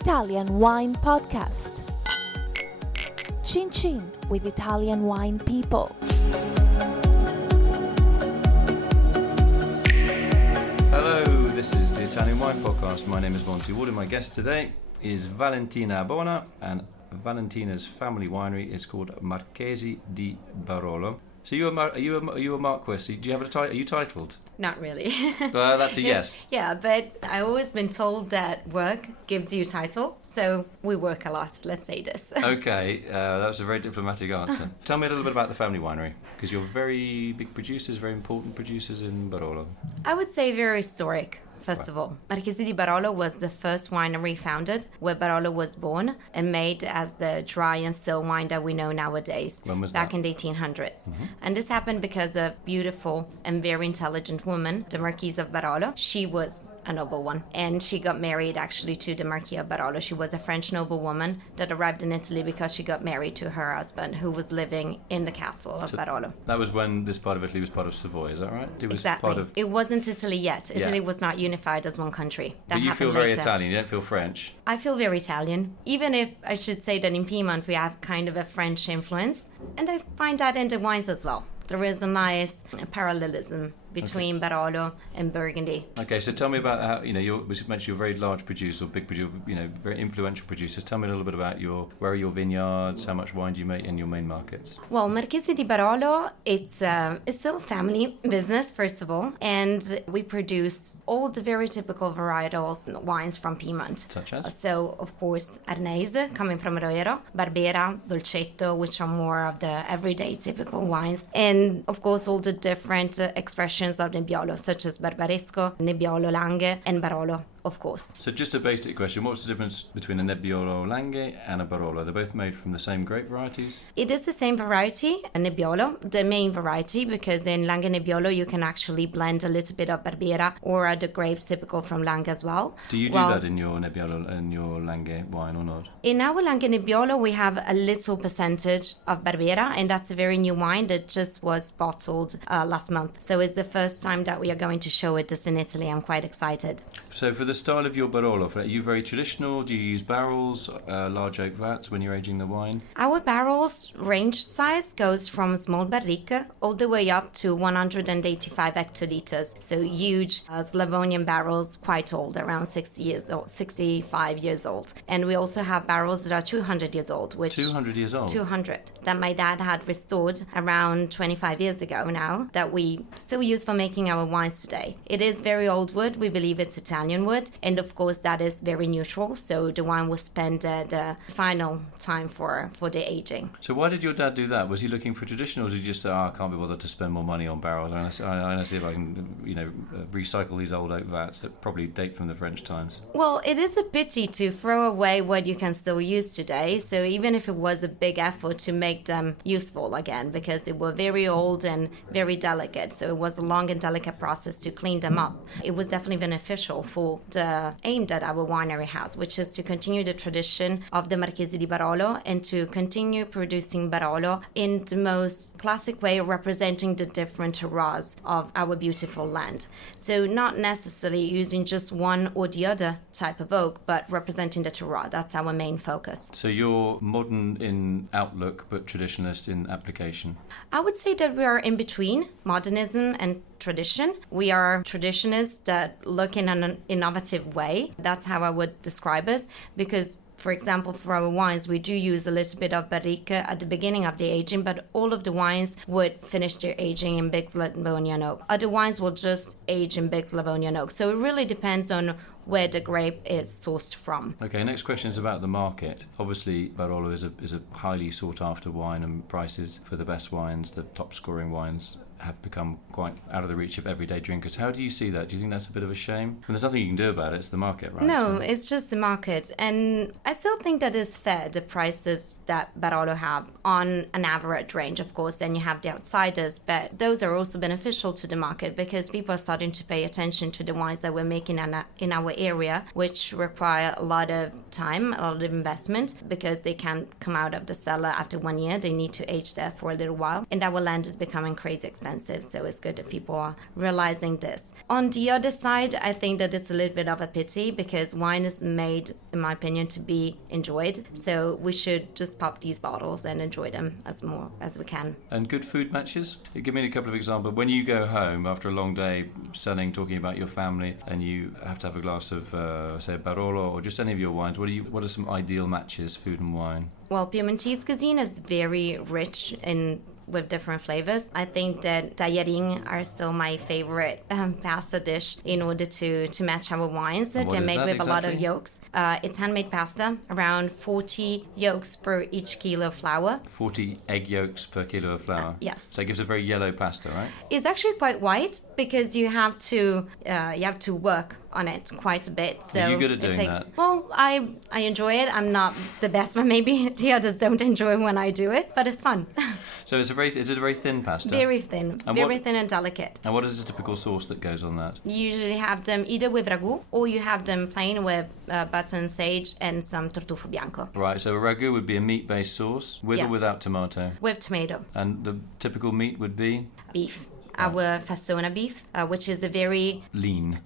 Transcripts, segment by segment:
Italian Wine Podcast. Chin Chin with Italian wine people. Hello, this is the Italian Wine Podcast. My name is Monty Waldin. My guest today is Valentina Abbona, and Valentina's family winery is called Marchesi di Barolo. So are you a Marquess? Do you have a title? Are you titled? Not really. That's a yes. Yeah, but I've always been told that work gives you title, so we work a lot, let's say this. Okay, that was a very diplomatic answer. Tell me a little bit about the family winery, because you're very big producers, very important producers in Barolo. I would say very historic. First of all, Marchesi di Barolo was the first winery founded where Barolo was born and made as the dry and still wine that we know nowadays. When was back that? in the 1800s. Mm-hmm. And this happened because of beautiful and very intelligent woman, the Marquise of Barolo. She was a noble one, and she got married actually to the Marquis of Barolo. She was a French noblewoman that arrived in Italy because she got married to her husband, who was living in the castle of Barolo. That was when this part of Italy was part of Savoy, is that right? It was exactly. Part of... It wasn't Italy yet. Italy was not unified as one country. That but you feel very later. Italian, you don't feel French. I feel very Italian, even if I should say that in Piemonte we have kind of a French influence, and I find that in the wines as well. There is a nice parallelism between Barolo and Burgundy. Okay, so tell me about how, you mentioned you're a very large producer, big producer, very influential producers. Tell me a little bit about where are your vineyards, how much wine do you make in your main markets? Well, Marchesi di Barolo, it's still a family business, first of all, and we produce all the very typical varietals and wines from Piedmont. Such as? So, of course, Arneis, coming from Roero, Barbera, Dolcetto, which are more of the everyday typical wines, and, of course, all the different expressions of Nebbiolo, such as Barbaresco, Nebbiolo Langhe, and Barolo, of course. So just a basic question, what's the difference between a Nebbiolo Langhe and a Barolo? They're both made from the same grape varieties? It is the same variety, a Nebbiolo, the main variety, because in Langhe Nebbiolo you can actually blend a little bit of Barbera or other grapes typical from Langhe as well. Do you do that in your Nebbiolo and your Langhe wine or not? In our Langhe Nebbiolo we have a little percentage of Barbera, and that's a very new wine that just was bottled last month. So it's the first time that we are going to show it just in Italy. I'm quite excited. So for the style of your Barolo, are you very traditional? Do you use barrels, large oak vats when you're aging the wine? Our barrels range size goes from small barrique all the way up to 185 hectoliters. So huge Slavonian barrels, quite old, around 65 years old. And we also have barrels that are 200 years old. 200 years old? 200. That my dad had restored around 25 years ago now, that we still use for making our wines today. It is very old wood. We believe it's Italian wood. And of course, that is very neutral. So the wine was spent at the final time for the aging. So why did your dad do that? Was he looking for traditional, or did he just say, I can't be bothered to spend more money on barrels? I'm going to see if I can, recycle these old oak vats that probably date from the French times. Well, it is a pity to throw away what you can still use today. So even if it was a big effort to make them useful again, because they were very old and very delicate. So it was a long and delicate process to clean them up. It was definitely beneficial for the aim that our winery has, which is to continue the tradition of the Marchesi di Barolo and to continue producing Barolo in the most classic way, representing the different terroirs of our beautiful land. So not necessarily using just one or the other type of oak, but representing the terroir. That's our main focus. So you're modern in outlook, but traditionalist in application? I would say that we are in between modernism and tradition. We are traditionists that look in an innovative way. That's how I would describe us, because for example, for our wines, we do use a little bit of barrique at the beginning of the aging, but all of the wines would finish their aging in big Slavonian oak. Other wines will just age in big Slavonian oak. So it really depends on where the grape is sourced from. Okay, next question is about the market. Obviously, Barolo is a highly sought after wine, and prices for the best wines, the top scoring wines, have become quite out of the reach of everyday drinkers. How do you see that? Do you think that's a bit of a shame? And there's nothing you can do about it, it's the market, right? No, it's just the market. And I still think that is fair, the prices that Barolo have on an average range. Of course, then you have the outsiders, but those are also beneficial to the market because people are starting to pay attention to the wines that we're making in our area, which require a lot of time, a lot of investment, because they can't come out of the cellar after 1 year. They need to age there for a little while. And our land is becoming crazy expensive. expensive. So it's good that people are realizing this. On the other side, I think that it's a little bit of a pity because wine is made, in my opinion, to be enjoyed. So we should just pop these bottles and enjoy them as more as we can. And good food matches? Give me a couple of examples. When you go home after a long day selling, talking about your family, and you have to have a glass of, say, Barolo or just any of your wines, what are some ideal matches, food and wine? Well, Piemontese cuisine is very rich with different flavors. I think that Tajarin are still my favorite pasta dish in order to match our wines. They're made with a lot of yolks. It's handmade pasta, around 40 yolks per each kilo of flour. 40 egg yolks per kilo of flour? Yes. So it gives a very yellow pasta, right? It's actually quite white because you have to work on it quite a bit. So are you good at doing that? Well, I enjoy it. I'm not the best one. Maybe the others don't enjoy when I do it, but it's fun. So is it a very thin pasta? Very thin. Very thin and delicate. And what is the typical sauce that goes on that? You usually have them either with ragout or you have them plain with butter and sage and some tartufo bianco. Right, so a ragout would be a meat-based sauce with or without tomato? With tomato. And the typical meat would be? Beef. Our Fassona beef, which is a very lean.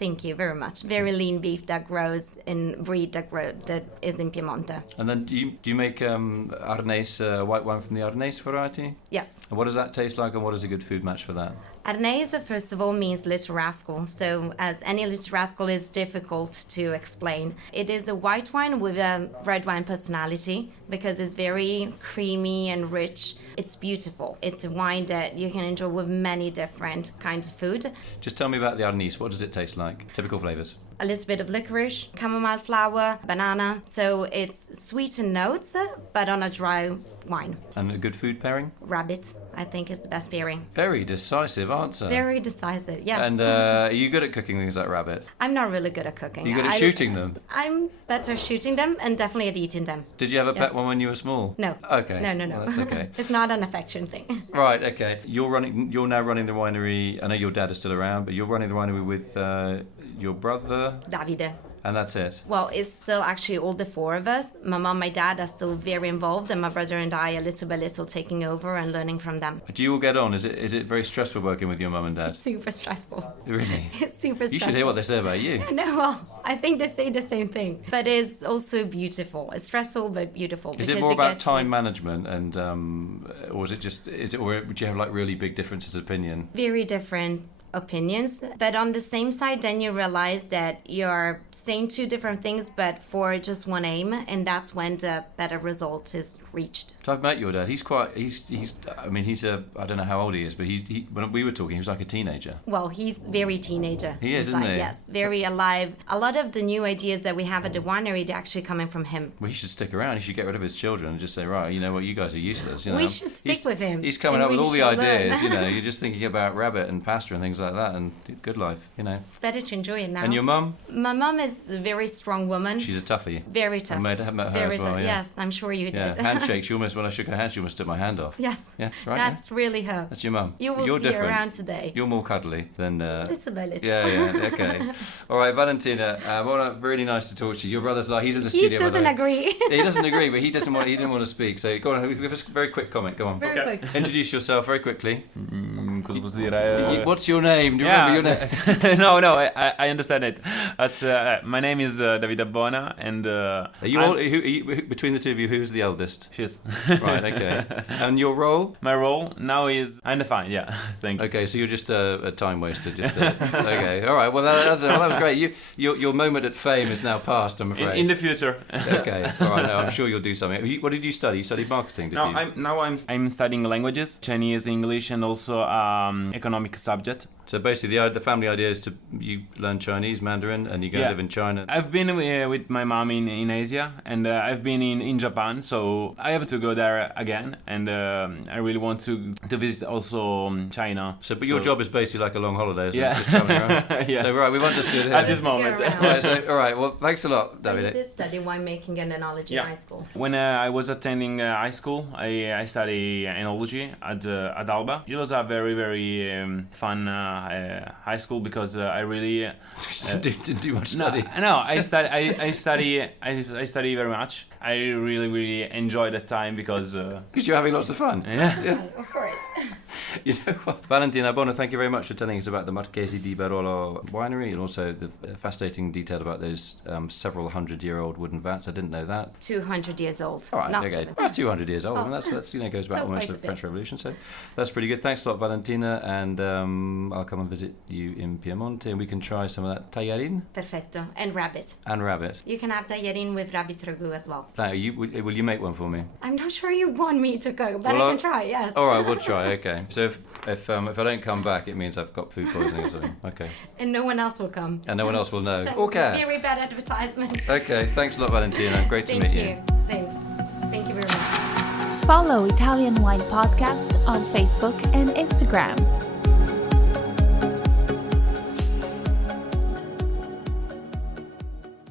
Thank you very much. Very lean beef that grows in breed that is in Piemonte. And then do you make Arneis, white wine from the Arneis variety? Yes. And what does that taste like, and what is a good food match for that? Arneis, first of all, means little rascal. So as any little rascal is difficult to explain. It is a white wine with a red wine personality because it's very creamy and rich. It's beautiful. It's a wine that you can enjoy with many different kinds of food. Just tell me about the Arneis. What does it taste like? Typical flavours. A little bit of licorice, chamomile flower, banana. So it's sweet in notes, but on a dry wine. And a good food pairing? Rabbit, I think, is the best pairing. Very decisive answer. Very decisive, yes. And are you good at cooking things like rabbit? I'm not really good at cooking. Are you good at shooting them? I'm better shooting them and definitely at eating them. Did you have a pet one when you were small? No. Okay. No. Well, that's okay. It's not an affection thing. Right, okay. You're now running the winery. I know your dad is still around, but you're running the winery with your brother? Davide. And that's it? Well, it's still actually all the four of us. My mom, my dad are still very involved, and my brother and I are little by little taking over and learning from them. Do you all get on? Is it very stressful working with your mum and dad? It's super stressful. Really? It's super stressful. You should hear what they say about you. No, well, I think they say the same thing. But it's also beautiful. It's stressful but beautiful. Is it more about time management and or or would you have like really big differences of opinion? Very different opinions, but on the same side then you realize that you're saying two different things but for just one aim, and that's when the better result is reached. So I've met your dad. He's I don't know how old he is, but he when we were talking he was like a teenager. Well, he's very teenager. He is, isn't he? Yes, very alive. A lot of the new ideas that we have at the winery, they're actually coming from him. Well, he should stick around. He should get rid of his children and just say, right, you know what, you guys are useless. We should stick with him. He's coming up with all the ideas, you're just thinking about rabbit and pasta and things like that, and good life, It's better to enjoy it now. And your mum? My mum is a very strong woman. She's a toughie. Very tough. I met her very as well, yeah. Yes, I'm sure you did. Yeah, handshake. When I shook her hand, she almost took my hand off. Yes. Yeah, that's right. That's really her. That's your mum. You will You're see different. her around today. You're more cuddly than... Little by little. Yeah, okay. All right, Valentina, really nice to talk to you. Your brother's he's in the studio. He doesn't agree. He doesn't agree, but he didn't want to speak. So go on, give us a very quick comment. Go on. Very quick. Introduce yourself very quickly. Cosa posso dire? What's your name? Do you remember your name? No, I understand it. My name is David Abbona, and are you between the two of you, who's the eldest? She's right. Okay. And your role? My role now is undefined. Yeah, thank you. Okay, so you're just a time waster. Okay. All right. Well, that was great. Your moment at fame is now past, I'm afraid. In the future. Okay. All right. No, I'm sure you'll do something. What did you study? You studied marketing, I'm studying languages, Chinese, English, and also economic subject. So basically, the family idea is you learn Chinese, Mandarin, and you go live in China. I've been with my mom in Asia, and I've been in Japan, so I have to go there again, and I really want to visit also China. But your job is basically like a long holiday, isn't it? Yeah. Just traveling around. Yeah. So we've understood at this moment. All right. Well, thanks a lot, David. You did study winemaking and enology in high school. When I was attending high school, I studied enology at Alba. It was a very, very fun high school because I really didn't do much study. No, I study very much. I really, really enjoyed that time because you're having lots of fun. Yeah. Of course. You know what? Valentina Abbona, thank you very much for telling us about the Marchesi di Barolo Winery and also the fascinating detail about those several 100-year-old wooden vats. I didn't know that. 200 years old. All right, Not okay. 70. Well, 200 years old. Oh. And that's goes back Still almost quite to the a bit. French Revolution. So that's pretty good. Thanks a lot, Valentina. And I'll come and visit you in Piemonte and we can try some of that Tajarin. Perfetto. And rabbit. And rabbit. You can have Tajarin with rabbit ragout as well. Now, will you make one for me? I'm not sure you want me to go, but Well, I can try, yes. All right, we'll try. Okay. So if I don't come back, it means I've got food poisoning or something. Okay. And no one else will come. And no one else will know. That Okay. would be very bad advertisement. Okay. Thanks a lot, Valentina. Great to Thank meet you. Same. Thank you very much. Follow Italian Wine Podcast on Facebook and Instagram.